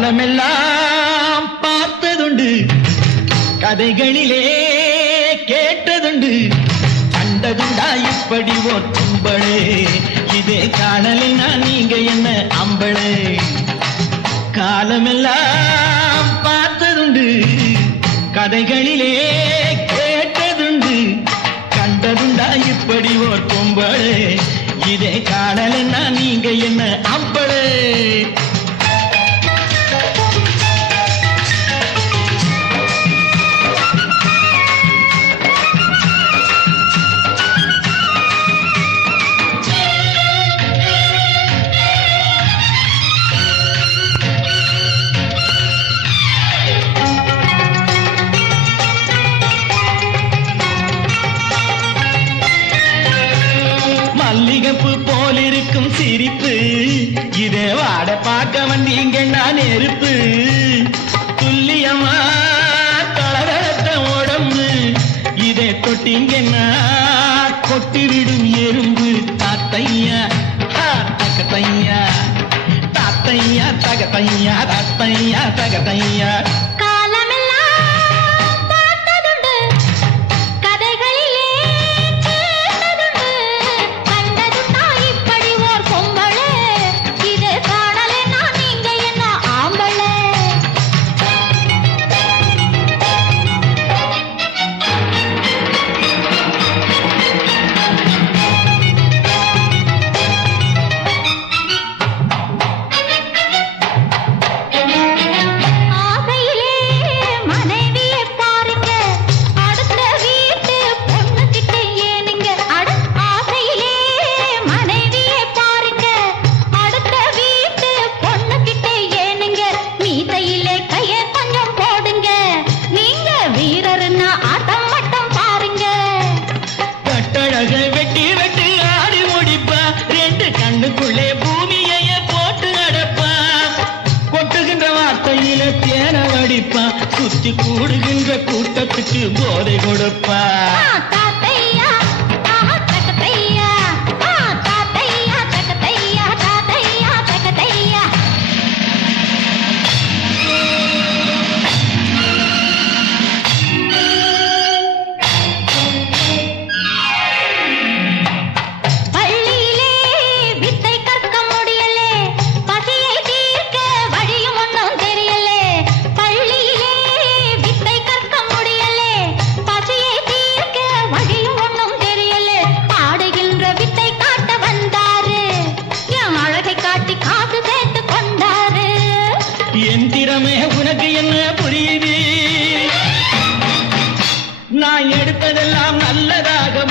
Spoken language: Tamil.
காலமெல்லாம் பார்த்ததுண்டு, கதைகளிலே கேட்டதுண்டு, கண்டதுண்டா இப்படி ஓர் கும்பளே, இதே காணலினா நீங்க என்ன அம்பளே. காலமெல்லாம் பார்த்ததுண்டு, கதைகளிலே கேட்டதுண்டு, கண்டதுண்டா இப்படி ஓர் கும்பளே, இதே காணலினா நீங்க என்ன அம்பளே. மல்லிகைப்பூ போலிருக்கும் சிரிப்பு, இதே வாட பார்க்க வந்தீங்க நான் நெருப்பு. துல்லியமா தளவளத்த உடம்பு, இதே தொட்டிங்கன்னா கொட்டிவிடும் எறும்பு. தாத்தையா தகத்தையா, தாத்தையா தகத்தையா, தாத்தையா தகத்தையா. வெட்டி வெட்டி ஆடி முடிப்பா, ரெண்டு கண்ணுக்குள்ளே பூமியைய போட்டு நடப்பா. கொட்டுகின்ற வார்த்தையில தேன வடிப்பா, சுத்தி கூடுகின்ற கூட்டத்துக்கு போதை கொடுப்பா. என் திறமை உனக்கு என்ன புரியுது? நான் எடுத்ததெல்லாம் நல்லதாக